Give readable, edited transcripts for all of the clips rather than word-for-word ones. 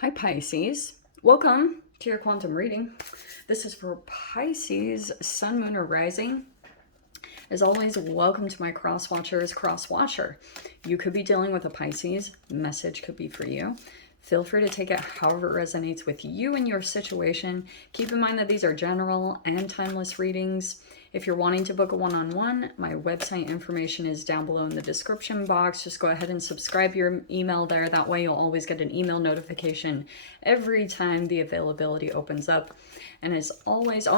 Hi Pisces, welcome to your quantum reading. This is for Pisces, Sun, Moon, or Rising. As always, welcome to my cross watcher. You could be dealing with a Pisces, message could be for you. Feel free to take it however it resonates with you and your situation. Keep in mind that these are general and timeless readings. If you're wanting to book a one-on-one, my website information is down below in the description box. Just go ahead and subscribe your email there. That way you'll always get an email notification every time the availability opens up. And as always,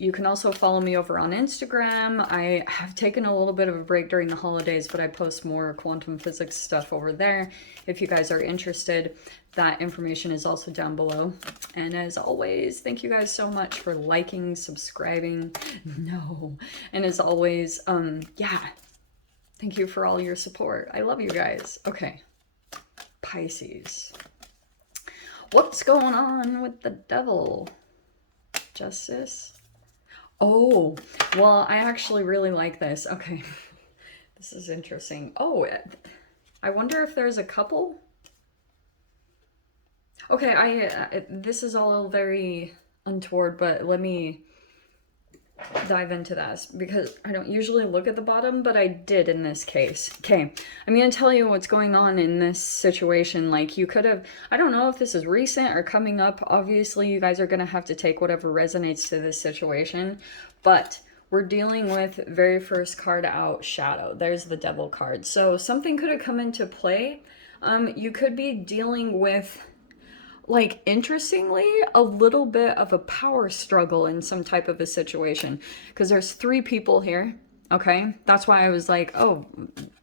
you can also follow me over on Instagram. I have taken a little bit of a break during the holidays, but I post more quantum physics stuff over there. If you guys are interested, that information is also down below. And as always, thank you guys so much for liking, subscribing. And as always, thank you for all your support. I love you guys. Okay, Pisces. What's going on with the devil? Justice? Oh, well, I actually really like this. Okay, this is interesting. Oh, I wonder if there's a couple. Okay, this is all very untoward, but let me dive into this because I don't usually look at the bottom, but I did in this case. Okay, I'm going to tell you what's going on in this situation. Like, you could have, I don't know if this is recent or coming up. Obviously, you guys are going to have to take whatever resonates to this situation, but we're dealing with very first card out, shadow. There's the devil card. So something could have come into play. You could be dealing with, like, interestingly, a little bit of a power struggle in some type of a situation, because there's three people here. Okay, that's why I was like, oh,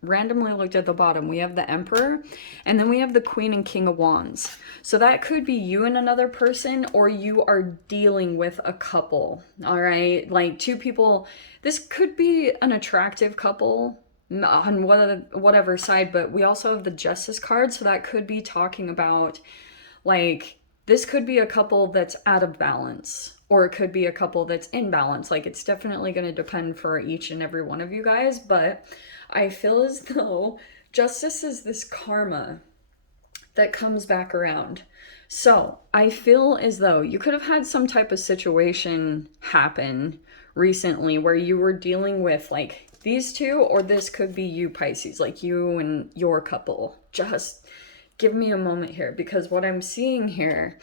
randomly looked at the bottom. We have the Emperor, and then we have the Queen and King of Wands. So that could be you and another person, or you are dealing with a couple. All right, like two people. This could be an attractive couple on whatever side, but we also have the Justice card, so that could be talking about, like, this could be a couple that's out of balance, or it could be a couple that's in balance. Like, it's definitely going to depend for each and every one of you guys, but I feel as though justice is this karma that comes back around. So I feel as though you could have had some type of situation happen recently where you were dealing with, like, these two, or this could be you, Pisces, like you and your couple. Just give me a moment here, because what I'm seeing here,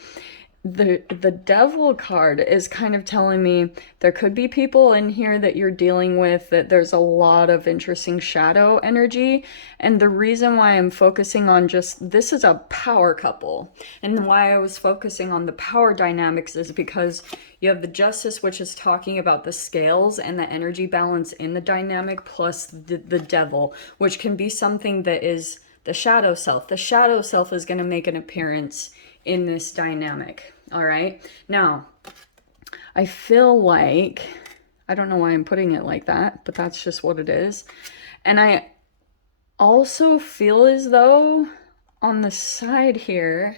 the devil card is kind of telling me there could be people in here that you're dealing with, that there's a lot of interesting shadow energy. And the reason why I'm focusing on just, this is a power couple, and why I was focusing on the power dynamics is because you have the Justice, which is talking about the scales and the energy balance in the dynamic, plus the devil, which can be something that is the shadow self. The shadow self is going to make an appearance in this dynamic. All right. Now, I feel like, I don't know why I'm putting it like that, but that's just what it is. And I also feel as though on the side here,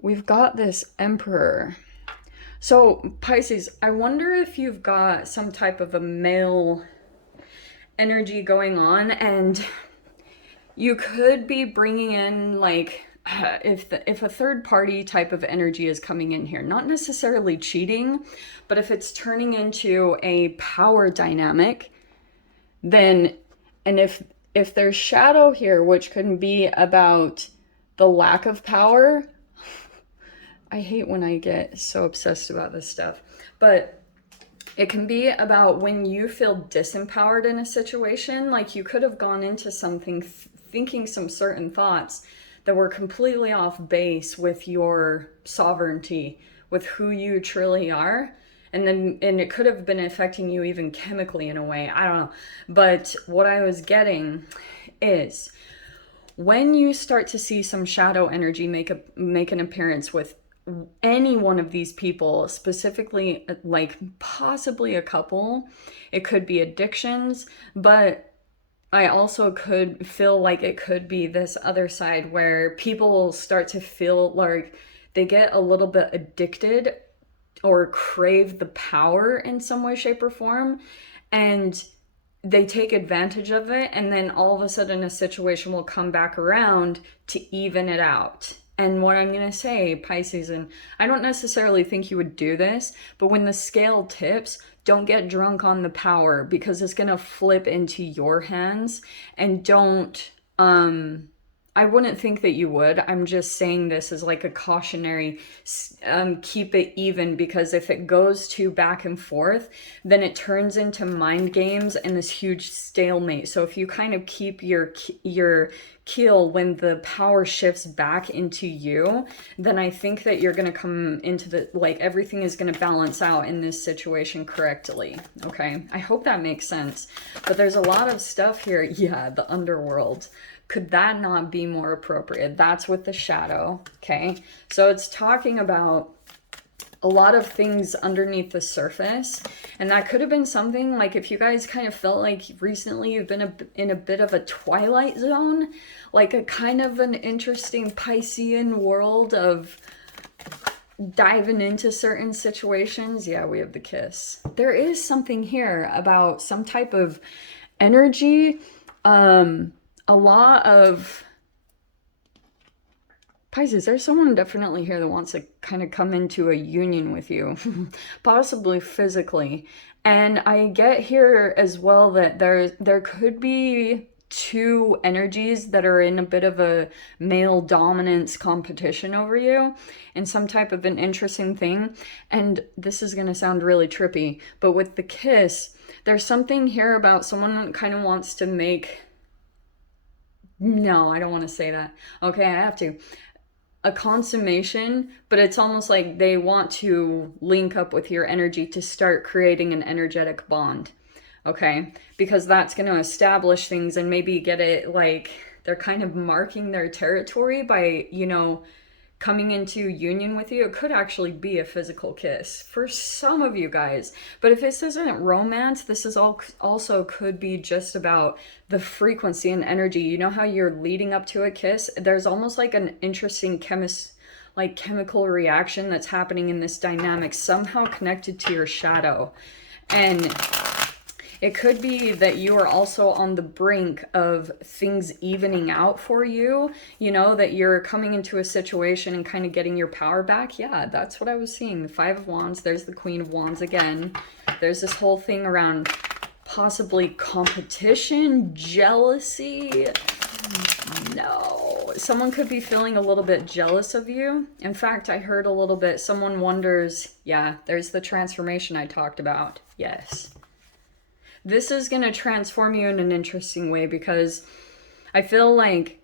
we've got this Emperor. So Pisces, I wonder if you've got some type of a male energy going on, and you could be bringing in, like, if a third party type of energy is coming in here, not necessarily cheating, but if it's turning into a power dynamic, then, and if there's shadow here, which can be about the lack of power. I hate when I get so obsessed about this stuff, but it can be about when you feel disempowered in a situation. Like, you could have gone into something thinking some certain thoughts that were completely off base with your sovereignty, with who you truly are. And it could have been affecting you even chemically in a way. I don't know. But what I was getting is, when you start to see some shadow energy make an appearance with any one of these people, specifically, like possibly a couple, it could be addictions, but I also could feel like it could be this other side where people start to feel like they get a little bit addicted or crave the power in some way, shape, or form, and they take advantage of it, and then all of a sudden a situation will come back around to even it out. And what I'm going to say, Pisces, and I don't necessarily think you would do this, but when the scale tips, don't get drunk on the power, because it's going to flip into your hands. And don't, I wouldn't think that you would. I'm just saying this as like a cautionary, keep it even, because if it goes too back and forth, then it turns into mind games and this huge stalemate. So if you kind of keep your keel when the power shifts back into you, then I think that you're going to come into the, like, everything is going to balance out in this situation correctly. Okay, I hope that makes sense. But there's a lot of stuff here. Yeah, the underworld. Could that not be more appropriate? That's with the shadow. Okay, so it's talking about a lot of things underneath the surface, and that could have been something like, if you guys kind of felt like recently you've been in a bit of a twilight zone, like a kind of an interesting Piscean world of diving into certain situations. Yeah, we have the kiss. There is something here about some type of energy, a lot of Pisces. There's someone definitely here that wants to kind of come into a union with you, possibly physically. And I get here as well that there could be two energies that are in a bit of a male dominance competition over you, and some type of an interesting thing. And this is going to sound really trippy, but with the kiss, there's something here about someone that kind of wants to make, no, I don't want to say that. Okay, I have to. A consummation, but it's almost like they want to link up with your energy to start creating an energetic bond. Okay, because that's going to establish things and maybe get it, like, they're kind of marking their territory by, you know, coming into union with you. It could actually be a physical kiss for some of you guys. But if this isn't romance, this is also could be just about the frequency and energy. You know how you're leading up to a kiss? There's almost like an interesting chemical reaction that's happening in this dynamic, somehow connected to your shadow. And it could be that you are also on the brink of things evening out for you, you know, that you're coming into a situation and kind of getting your power back. Yeah, that's what I was seeing. The Five of Wands, there's the Queen of Wands again. There's this whole thing around possibly competition, jealousy. No, someone could be feeling a little bit jealous of you. In fact, I heard a little bit, someone wonders, yeah, there's the transformation I talked about. Yes. This is going to transform you in an interesting way, because I feel like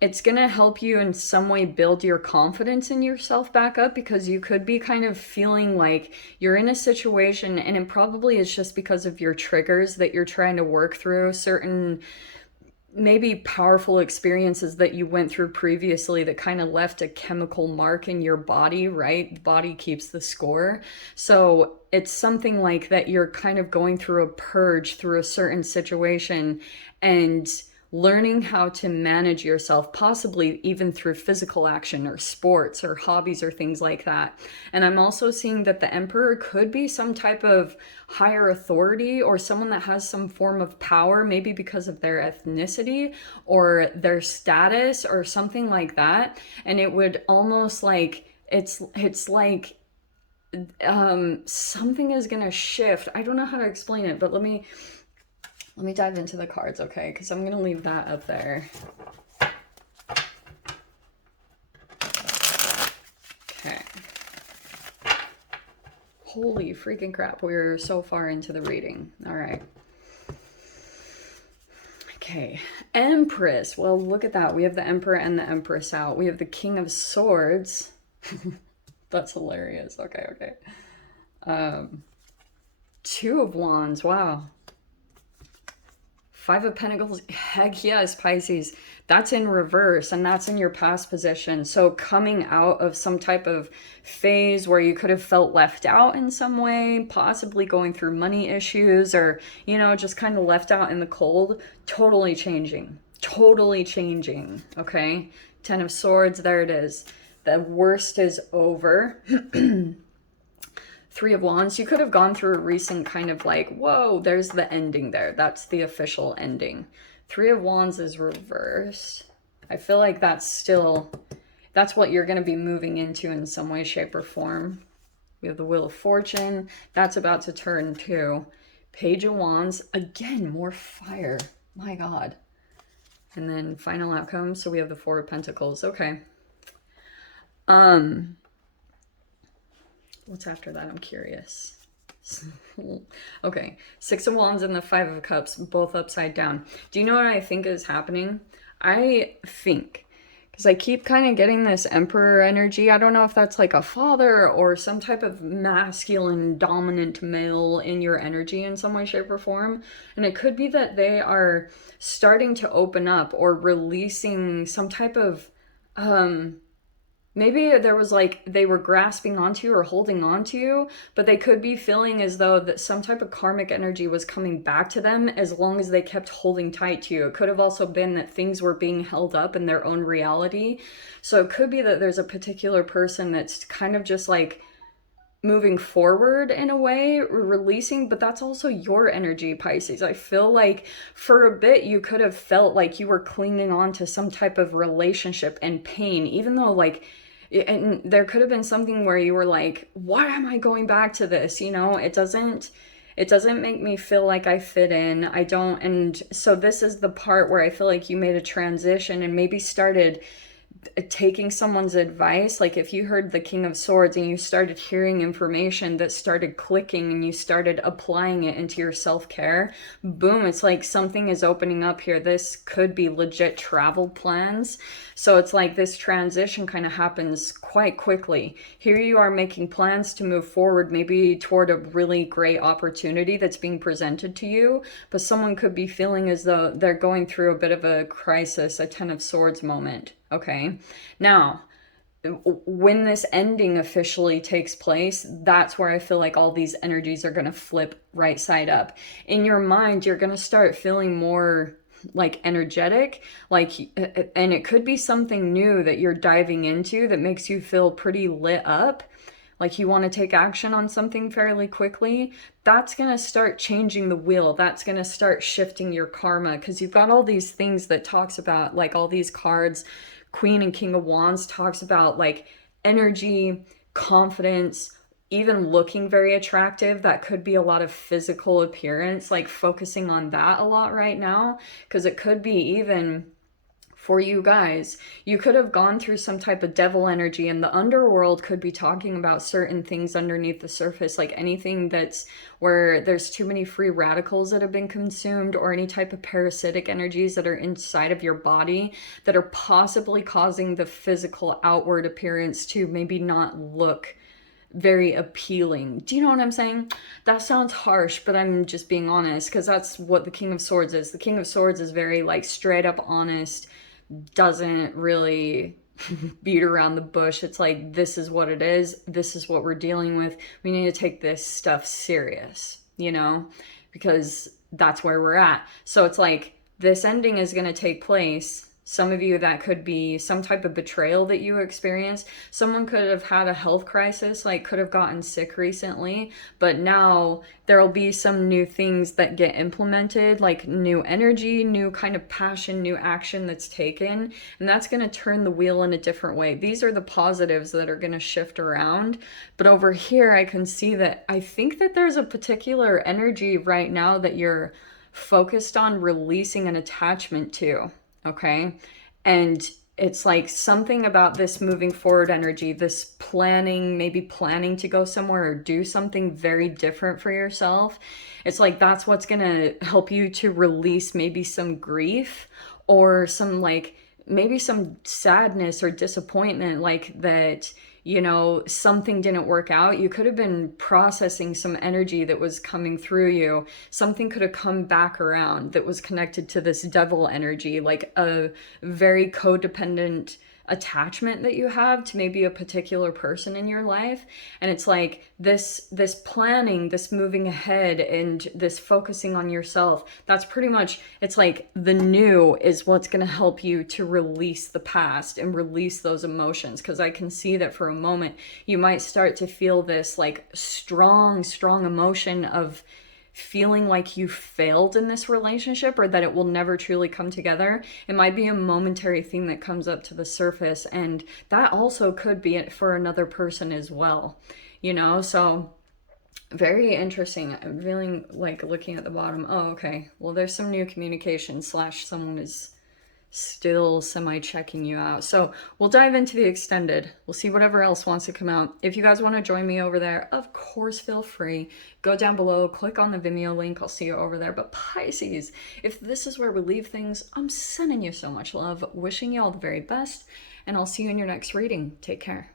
it's going to help you in some way build your confidence in yourself back up, because you could be kind of feeling like you're in a situation, and it probably is just because of your triggers that you're trying to work through, certain maybe powerful experiences that you went through previously that kind of left a chemical mark in your body, right? The body keeps the score. So it's something like that you're kind of going through a purge through a certain situation and learning how to manage yourself, possibly even through physical action or sports or hobbies or things like that. And I'm also seeing that the Emperor could be some type of higher authority or someone that has some form of power, maybe because of their ethnicity or their status or something like that. And it would almost like, it's like something is gonna shift. I don't know how to explain it, but let me dive into the cards, okay? Because I'm going to leave that up there. Okay. Holy freaking crap. We're so far into the reading. All right. Okay. Empress. Well, look at that. We have the Emperor and the Empress out. We have the King of Swords. That's hilarious. Okay. Two of Wands. Wow. Five of Pentacles, heck yes, Pisces. That's in reverse, and that's in your past position. So coming out of some type of phase where you could have felt left out in some way, possibly going through money issues or, you know, just kind of left out in the cold, totally changing, okay? Ten of Swords, there it is. The worst is over. Three of Wands, you could have gone through a recent kind of like, whoa, there's the ending there. That's the official ending. Three of Wands is reversed. I feel like that's still, That's what you're going to be moving into in some way, shape, or form. We have the Wheel of Fortune. That's about to turn too. Page of Wands. Again, more fire. My God. And then final outcome. So we have the Four of Pentacles. Okay. What's after that? I'm curious. Okay. Six of Wands and the Five of Cups, both upside down. Do you know what I think is happening? I think, because I keep kind of getting this Emperor energy. I don't know if that's like a father or some type of masculine dominant male in your energy in some way, shape, or form. And it could be that they are starting to open up or releasing some type of maybe there was like they were grasping onto you or holding on to you, but they could be feeling as though that some type of karmic energy was coming back to them as long as they kept holding tight to you. It could have also been that things were being held up in their own reality. So it could be that there's a particular person that's kind of just like moving forward in a way, releasing, but that's also your energy, Pisces. I feel like for a bit you could have felt like you were clinging on to some type of relationship and pain, even though like, and there could have been something where you were like, why am I going back to this? You know, it doesn't make me feel like I fit in. I don't. And so this is the part where I feel like you made a transition and maybe started taking someone's advice. Like if you heard the King of Swords and you started hearing information that started clicking and you started applying it into your self-care, boom, it's like something is opening up here. This could be legit travel plans. So it's like this transition kind of happens quite quickly. Here you are making plans to move forward, maybe toward a really great opportunity that's being presented to you, but someone could be feeling as though they're going through a bit of a crisis, a Ten of Swords moment. Okay, now when this ending officially takes place, that's where I feel like all these energies are going to flip right side up. In your mind, you're going to start feeling more like energetic, like, and it could be something new that you're diving into that makes you feel pretty lit up, like you want to take action on something fairly quickly. That's going to start changing the wheel. That's going to start shifting your karma, because you've got all these things that talks about, like all these cards. Queen and King of Wands talks about like energy, confidence, even looking very attractive. That could be a lot of physical appearance, like focusing on that a lot right now, because it could be even for you guys, you could have gone through some type of devil energy, and the underworld could be talking about certain things underneath the surface, like anything that's where there's too many free radicals that have been consumed, or any type of parasitic energies that are inside of your body that are possibly causing the physical outward appearance to maybe not look very appealing. Do you know what I'm saying? That sounds harsh, but I'm just being honest, because that's what the King of Swords is. The King of Swords is very like straight up honest, doesn't really beat around the bush. It's like, this is what it is. This is what we're dealing with. We need to take this stuff serious, you know, because that's where we're at. So it's like this ending is going to take place. Some of you, that could be some type of betrayal that you experienced. Someone could have had a health crisis, like could have gotten sick recently, but now there'll be some new things that get implemented, like new energy, new kind of passion, new action that's taken, and that's going to turn the wheel in a different way. These are the positives that are going to shift around. But over here, I can see that I think that there's a particular energy right now that you're focused on releasing an attachment to. Okay. And it's like something about this moving forward energy, this planning, maybe planning to go somewhere or do something very different for yourself. It's like that's what's going to help you to release maybe some grief or some like maybe some sadness or disappointment, like that, you know, something didn't work out. You could have been processing some energy that was coming through you. Something could have come back around that was connected to this devil energy, like a very codependent attachment that you have to maybe a particular person in your life. And it's like this planning, this moving ahead, and this focusing on yourself, that's pretty much, it's like the new is what's going to help you to release the past and release those emotions. Because I can see that for a moment you might start to feel this like strong emotion of feeling like you failed in this relationship or that it will never truly come together. It might be a momentary thing that comes up to the surface, and that also could be it for another person as well, you know? So very interesting. I'm feeling like looking at the bottom. Oh, okay. Well, there's some new communication / someone is still semi-checking you out. So we'll dive into the extended. We'll see whatever else wants to come out. If you guys want to join me over there, of course, feel free. Go down below, click on the Vimeo link. I'll see you over there. But Pisces, if this is where we leave things, I'm sending you so much love, wishing you all the very best, and I'll see you in your next reading. Take care.